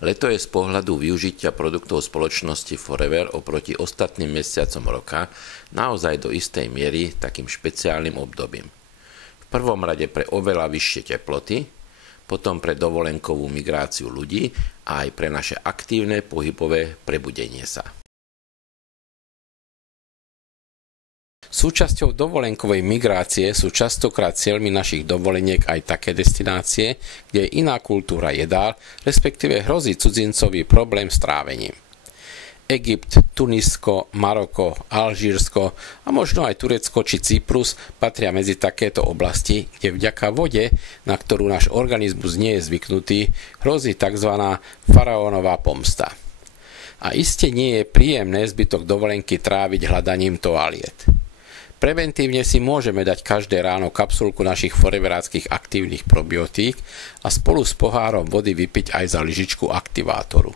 Leto je z pohľadu využitia produktov spoločnosti Forever oproti ostatným mesiacom roka naozaj do istej miery takým špeciálnym obdobím. V prvom rade pre oveľa vyššie teploty, potom pre dovolenkovú migráciu ľudí a aj pre naše aktívne pohybové prebudenie sa. Súčasťou dovolenkovej migrácie sú častokrát cieľmi našich dovoleniek aj také destinácie, kde je iná kultúra jedál, respektíve hrozí cudzincový problém s trávením. Egypt, Tunisko, Maroko, Alžírsko a možno aj Turecko či Cyprus patria medzi takéto oblasti, kde vďaka vode, na ktorú náš organizmus nie je zvyknutý, hrozí tzv. Faraónová pomsta. A iste nie je príjemné zbytok dovolenky tráviť hľadaním toaliet. Preventívne si môžeme dať každé ráno kapsulku našich foreveráckých aktívnych probiotík a spolu s pohárom vody vypiť aj za lyžičku aktivátoru.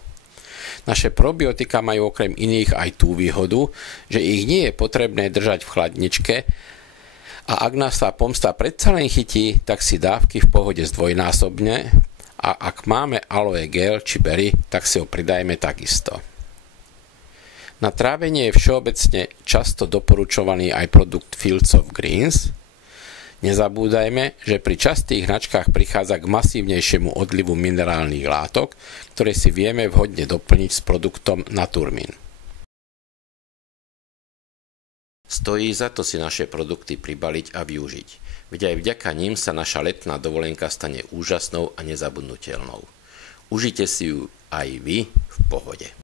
Naše probiotika majú okrem iných aj tú výhodu, že ich nie je potrebné držať v chladničke a ak nás tá pomsta predsa len chytí, tak si dávky v pohode zdvojnásobne a ak máme aloe gel či berry, tak si ho pridajme takisto. Na trávenie je všeobecne často doporučovaný aj produkt Fields of Greens. Nezabúdajme, že pri častých hnačkách prichádza k masívnejšiemu odlivu minerálnych látok, ktoré si vieme vhodne doplniť s produktom Naturmin. Stojí za to si naše produkty pribaliť a využiť, veď aj vďaka nim sa naša letná dovolenka stane úžasnou a nezabudnutelnou. Užite si ju aj vy v pohode.